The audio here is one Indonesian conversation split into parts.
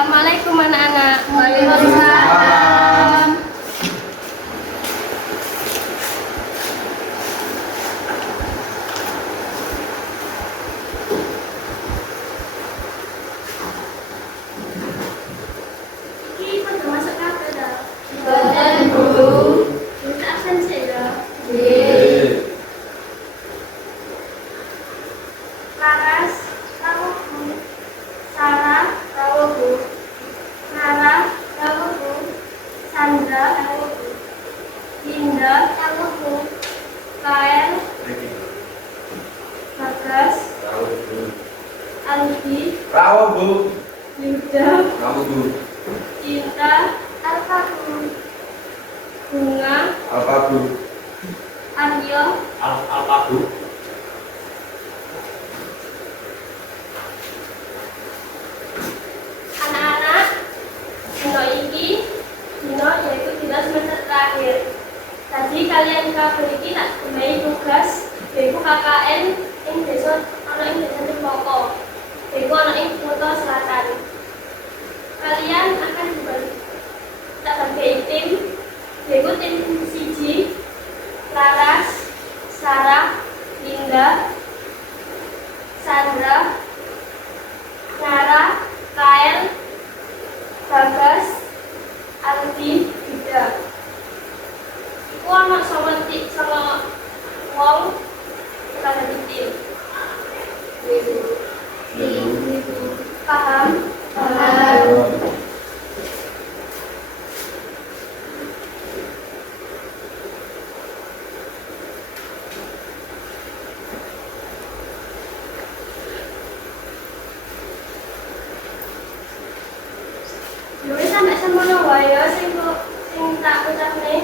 Assalamualaikum anak-anak. Waalaikumsalam. Iki pada masuk kafe dah. Boten, Bu. Kita absen sih ya. Nggih. Laras, tahu Bu. Sarah, tahu Bu. Nara, tahu Bu. Sandra, tahu Bu. Dinda, tahu Bu. Kael, Bagas, Aldi, Rawuh, Bu. Yuda, Rawuh, Bu. Cinta, Alfa Bu. Bunga, Apa, Bu? Aryo, Apa, Bu? anak-anak, dino iki, dino yaitu dino semester terakhir. Tadi kalian kabeh iki nak dimain tugas, yaitu KKN ing desa ana ing desa Cempaka. Yaitu ana ing Kota Selatan. Kalian akan dibagi tak bagi tim, yaitu tim siji, Laras, Sarah, Linda, Sandra, Nara, Kael, Bagas, Aldi, Yuda. Iku anak sama wong kita jadi tim. Paham? Dulu sampai semono wae ya sing tak ucapne.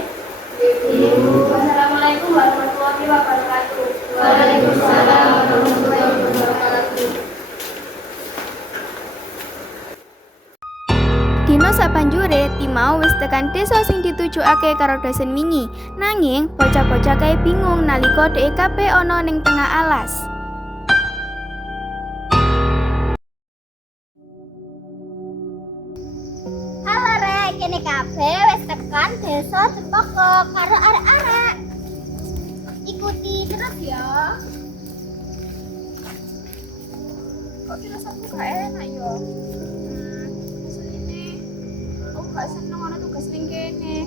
Wassalamualaikum warahmatullahi wabarakatuh. Waalaikumsalam warahmatullahi wabarakatuh. Dino sabanjure timau wis tekan desa sing ditujukake karo dosen wingi. Nanging bocah-bocah kae bingung nalika dhek kabeh ana ning tengah alas. Halo Rek, kene kabeh wis tekan desa Cempaka karo arek-arek. Ikuti terus ya. Kok dirasakku gak enak yo? Asline aku gak seneng ana tugas ning kene.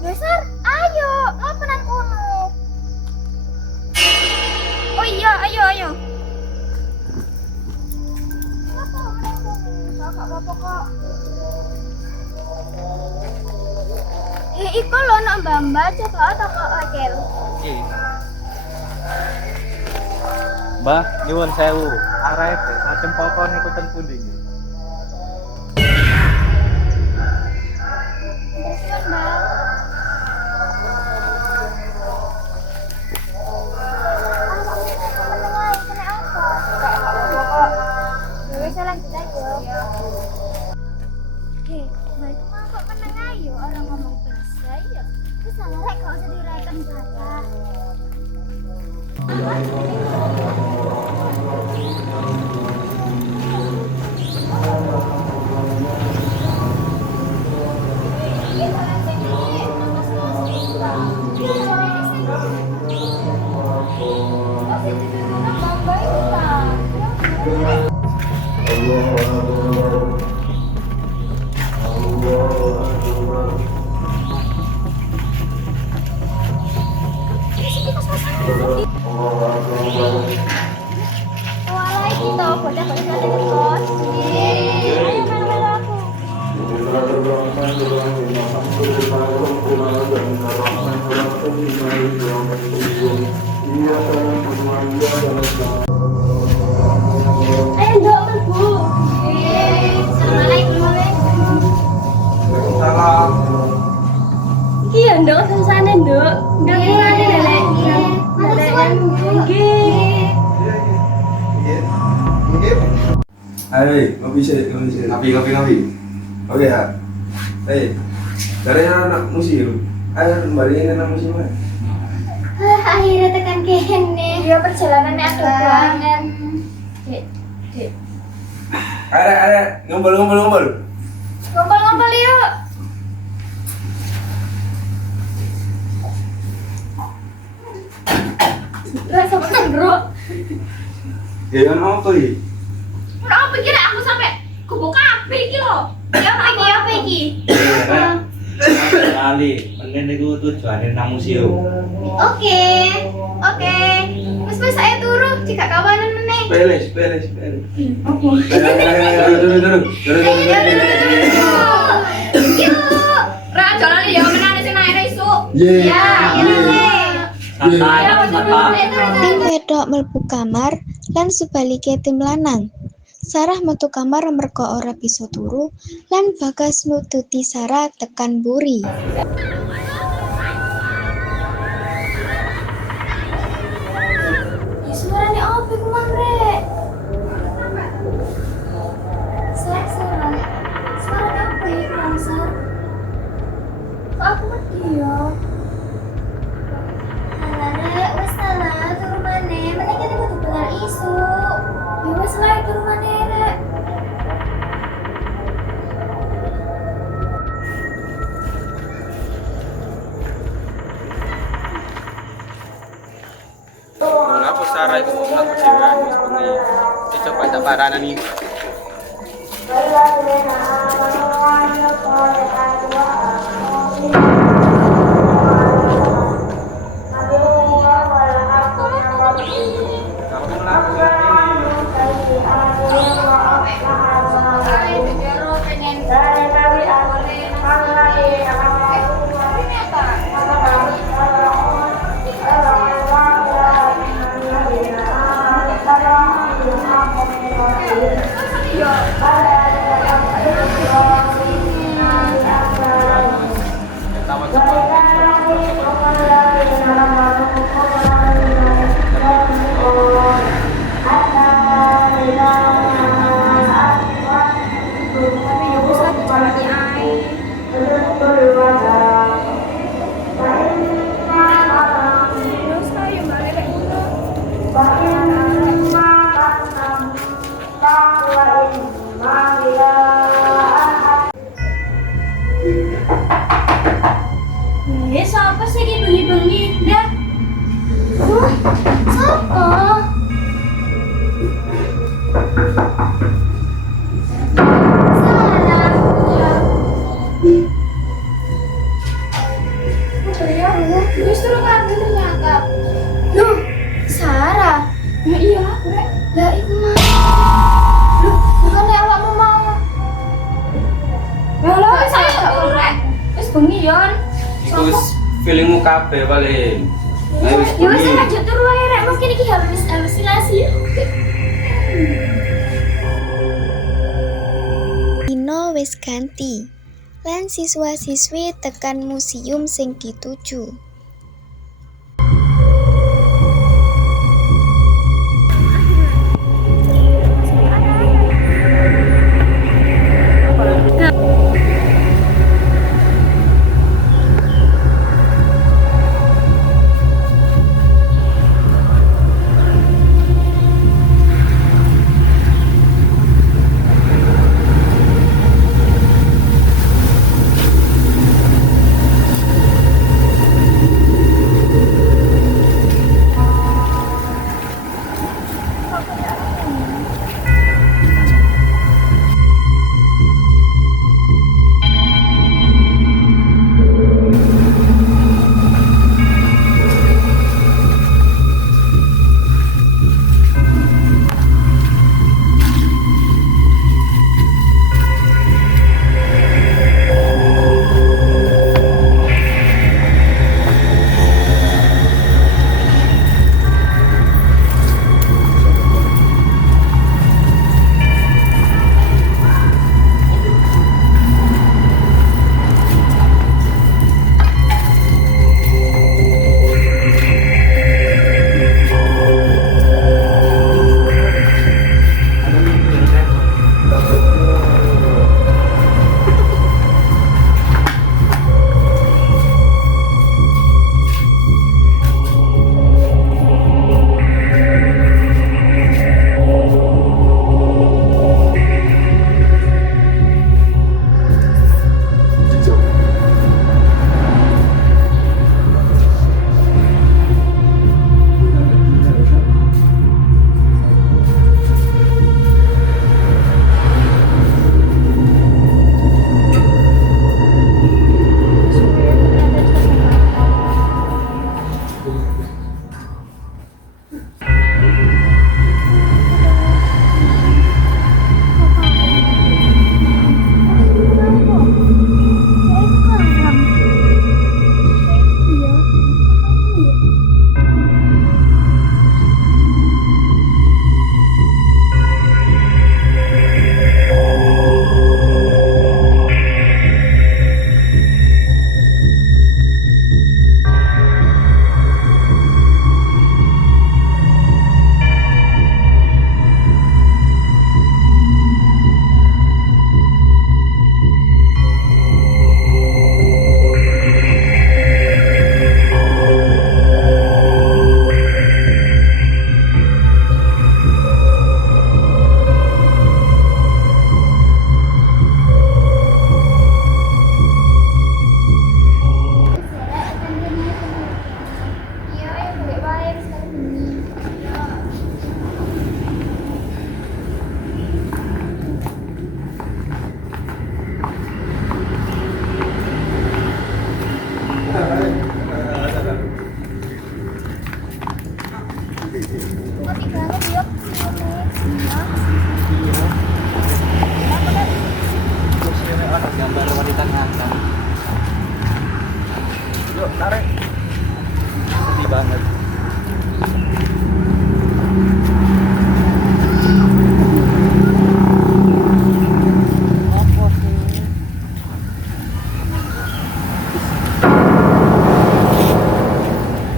Besar, ayo, lapanan kono. Oh iya, ayo. Apa lapanan kono? Gak apa-apa kok. Iku lho nak Mbak, coba tak akil. Nggih. Mbah, nyuwun sewu. Arek desa Cempaka niku ten pundi nggih? Sian, Mbak. Gak apa-apa kok. Ya wis lanjut aja. Hei, Mbak itu mah kok meneng ayo orang ngomong bahasa ya. Terus salah Rek gak usah direken bapak. Walai kita bocah-bocah sate kos. Ayo melu-melu aku. Ayo ndok mlebu. Assalamualaikum. Waalaikumsalam. Iki ya ndok susane ndok. Ndok ngene lek. Matur suwun. Nggih. Nggih. Hei, ngopi sih. Ngopi. Oke ya. Hei, dari anak musim. Ayo kembali ini anak musim. Akhirnya tekan kene. Iya perjalanannya ada banget. Dek, dek. Arek, ngumpul. Ngompol-ngompol yuk. Lah sama kan bro. Ya kan apa iki? Apa pikir aku sampai kubu kafe iki lho. Ya apa iki? Kali, mending itu tujuannya nang museum. Oke. Wes saya turu jika kawanan meneh. Beres. Turun. Ra jalan ya menane sing naik isu. Iya. Santai. Tim wedok mlebu kamar lan sebalike tim lanang. Sarah metu kamar merga ora bisa turu lan Bagas nututi Sarah tekan mburi. Ya suarane opo ku Mang Rek? Sarah. Suara apa ya Mang Sar? Kok aku mati ya? Alah Rek, wes salah turu maneh. Meneh kita kudu belar isu. Ya wes lah turu maneh Rek. Kenapa Sarah itu kenapa cewek ini? Coba tak paranan nih. Kamu melakukan Siapa sih ini bengi-bengi? Dah. Sopo? Sarah. Justru kamu ternyata. Loh, Sarah. Ya iya, Rek. Lah iku mah. Loh, bukannya awakmu mau. Ya lho, saya gak turu, Rek. Wis bengi yon. Iku feelingmu kabeh paling. Ayo wis Ya wis bengi. lanjut turu ae, Rek. Mungkin iki halusinasi. Dino wis ganti. Lan siswa-siswi tekan museum sing dituju. Rapi banget yuk. Terus ini ada gambar wanita ngangkang. Yuk, tarik. Sedih banget.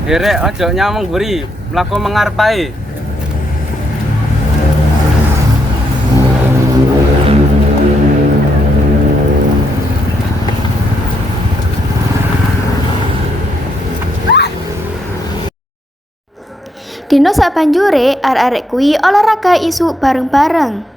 Derek ojo nyameng buri, mlaku mengarpai. Dino sabanjure arek-arek kuwi olahraga isuk bareng-bareng.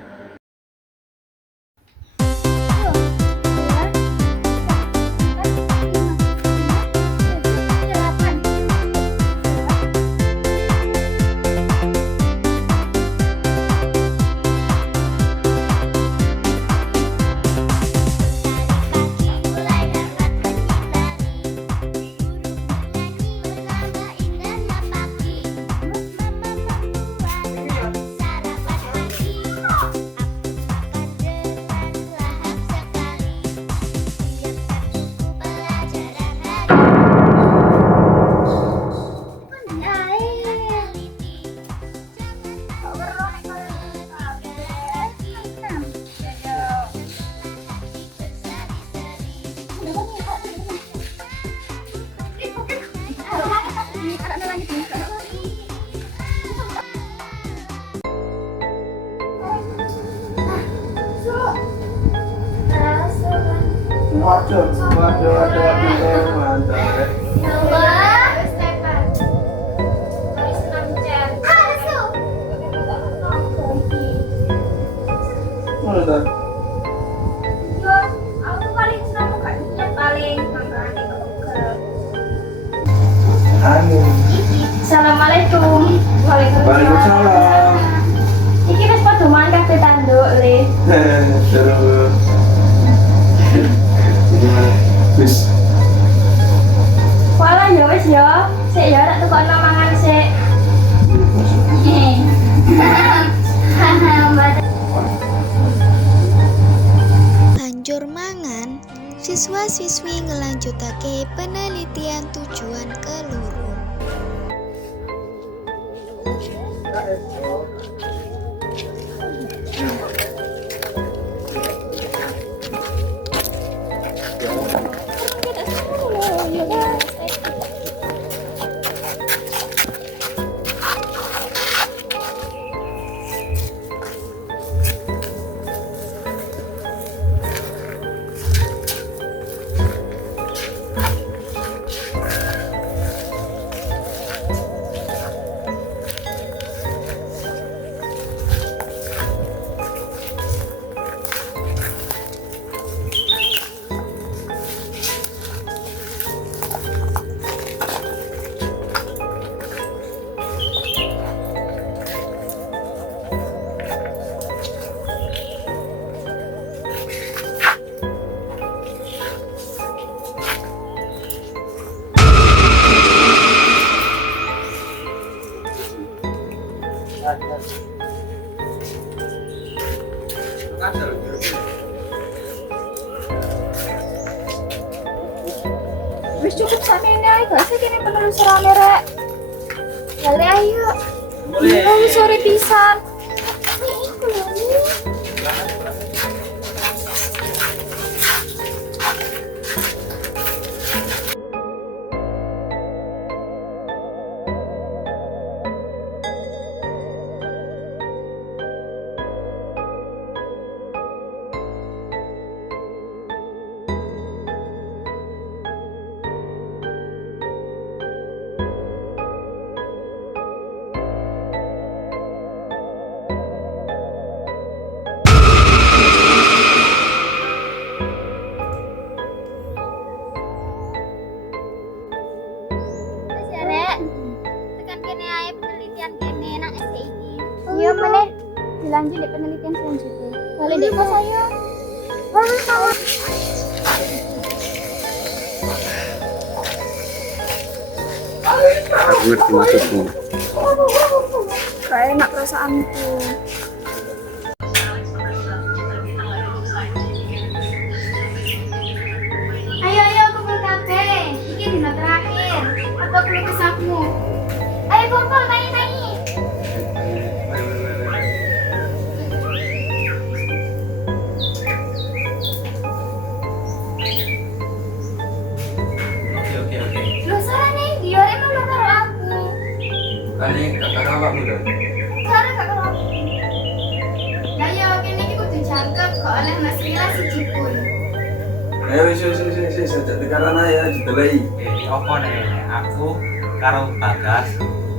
Waduh, mantap. Mantap. Assalamualaikum. Waalaikumsalam. Iki wis padha mangan kabeh tanduk le. Terus. Wis. Wala ya wis ya. Sik ya tak tukokno mangan sik. Lanjur mangan, siswa-siswi ngelanjutake penelitian tujuan keluru. Wis cukup sampe ini ae gak sih kene penelusurane rek. Balik ayo. Mulai sore pisan. Iku lho. Tekan kene ae penelitian kene nang STI iki. Iya meneh dilanjut di penelitian selanjutnya. Balik deh Mas saya. Aku ngerti maksudmu. gak enak perasaanku. Ayo kumpul kabeh. Iki dina terakhir. Apa keluh kesahmu? Ayo kumpul tangi-tangi. Oke. Loh sarane dia emang lo karo aku. Kali gak karo awakmu lho. Sarane gak karo aku. Lah yo kene iki kudu jangkep kok oleh Mas Rila siji pun. Ayo wis sajak tekan ya didelai. Iki opo nek aku karo Bagas,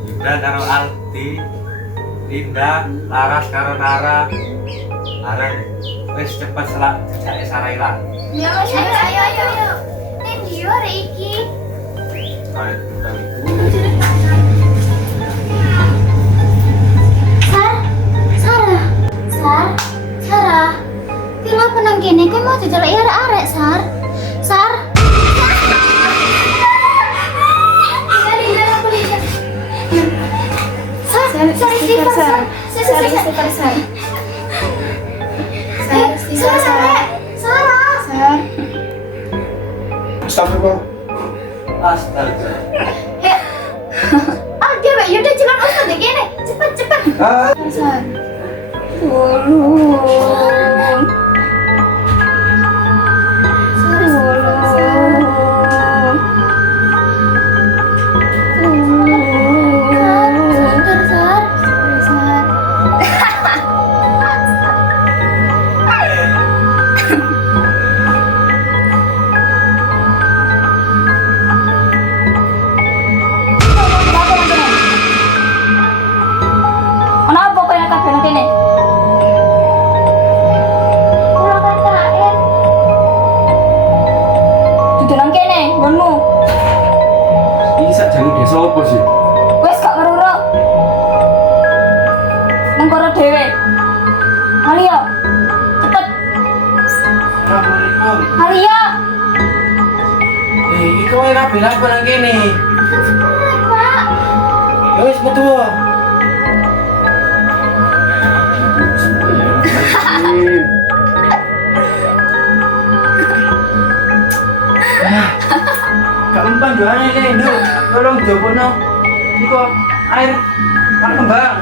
Yuda karo Aldi, Linda, Laras karo Nara. Arek wis cepet selak jejake Saraila. Ya wis ayo. Ning dia rek iki. Kayak tentang itu. Sarah. Kenapa nang kene kowe mau diceleki arek-arek, Sar? Sarah. Astagfirullah. Astaga. Dia Mbak Yuda jalan Ustaz deh kene. Cepet. Ah, Sar. Kenapa kau yang kabeh nang kene? Dudu nang kene, nggonmu. iki sakjane desa apa sih? Wes gak ngeruruk. Nang kono dhewe. Ayo. Cepet. Assalamualaikum. Ayo. Iki kowe kabeh apa nang kene? Ya wis metu. Gak mempan doanya nih, Nduk. Tolong jobono. Iku air kan kembang.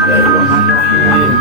Bismillahirrahmanirrahim.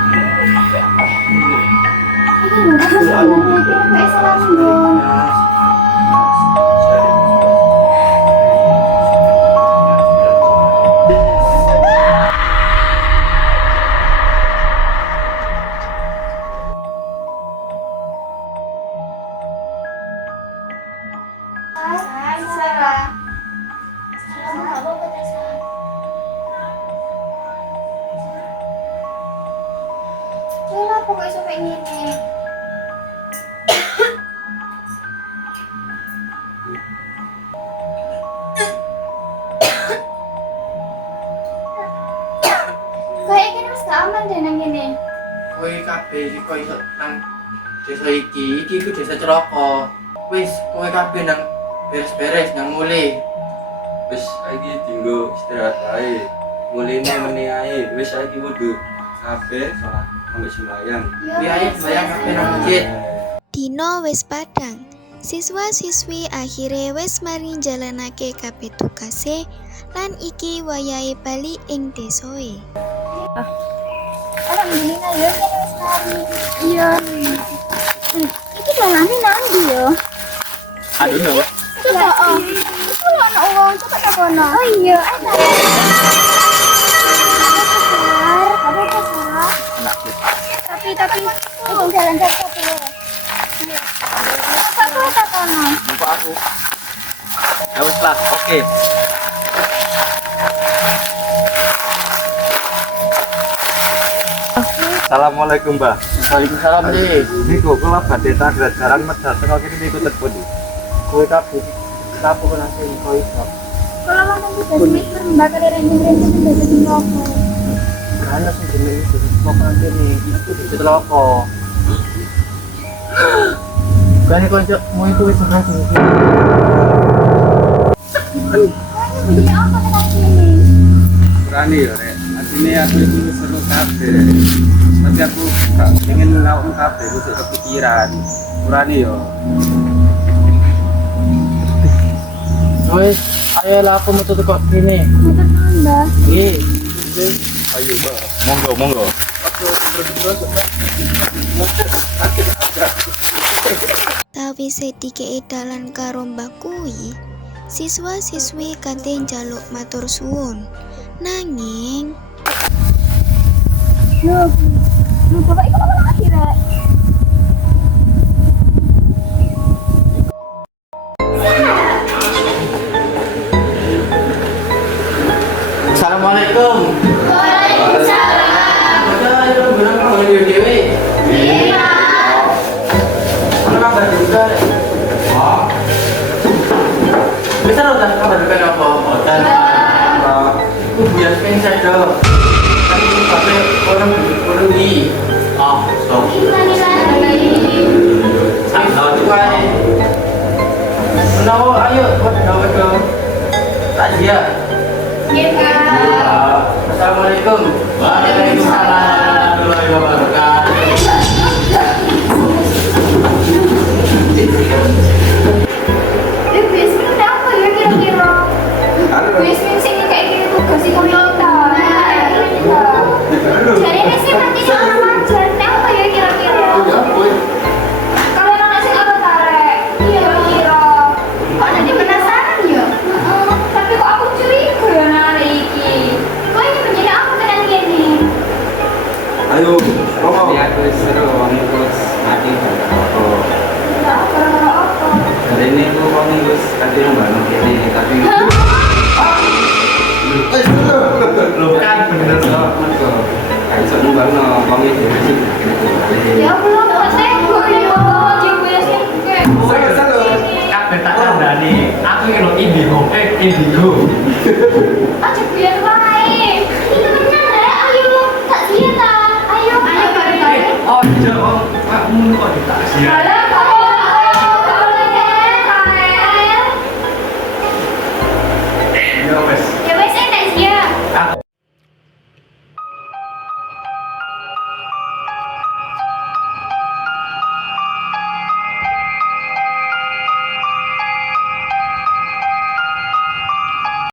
Kenapa kok iso kayak gini? Kayaknya mas gak aman deh nang gini. Kowe kabeh iki kok iso nang desa iki ku desa Celaka. Wis kowe kabeh nang beres-beres nang mulih. Wis iki dinggo istirahat ae. Muline meni ae. Wis iki wudu. Kabeh salat sampai sembahyang. Kuwi ae sembayang kabeh nang masjid. Dino wis padang. Siswa-siswi akhire wis mari njalanake kabeh tugase lan iki wayahe bali ing desoe. Alhamdulillah ya kan wis mari. Iya. Iki dalane nang ndi yo? Aduh no. Heeh. Iku lho ana wong cepet nang kono. Oh iya, ayo. Tapi ini jalan dekat dulu. Apa kau tak kono? Buka aku. Ya wis lah, oke. Assalamualaikum, Mbak. Waalaikumsalam, Dik. Niku kula badhe tanggal jalan medal teko kene niku telepon. Kowe kabeh tapu kena sing kowe iso. Kalau mau kita semester membakar ranjing-ranjing itu jadi rokok. Kana sing jenenge itu kok nang kene iku dicelaka. Bukan kancamu itu wis ora iki. Bunyi apa kata sini? Berani ya, Rek. Asline aku itu seru kabeh. Tapi aku gak pengen ngawak kabeh, aku gak kepikiran. Berani ya. Wes, ayolah aku metu kok sini. Motor tambah. Nggih. Ayo, Mbak. Monggo, monggo. Tapi sedikit dalan karo Mbah kuwi, siswa-siswi kate njaluk matur suwun. Nanging Lu bapak itu apa lagi, Rek? Assalamualaikum. Waalaikumsalam. Ayo, berapa kali dewe? Iya. Mana kabar juga? Oh. Bisa udah kabar kan apa? Hotel. Aku biar pengen dong. Kan pakai orang ini. Oh, so. Sama juga. Menawa ayo, waduh. Tajia. Iya, Kak. Assalamualaikum. Waalaikumsalam warahmatullahi wabarakatuh. Bismin apa ya kira-kira? Bismin sing kayak gini tugas iku nyata. Jadi ini sih nantinya orang ajar. Ini apa ya kira-kira? Kalian anak sing apa tarik? Iya kira. Kok jadi penasaran ya? Tapi kok aku curiga ya nari iki. Kok ini menjadi apa tenan gini? Ayo, Ini aku seru, ini terus mati foto. Enggak, gara-gara apa? Hari ini aku mau ngurus nanti membangun ini, tapi lu kan bener loh, kayak bisa membangun, kami dari sini. Ya belum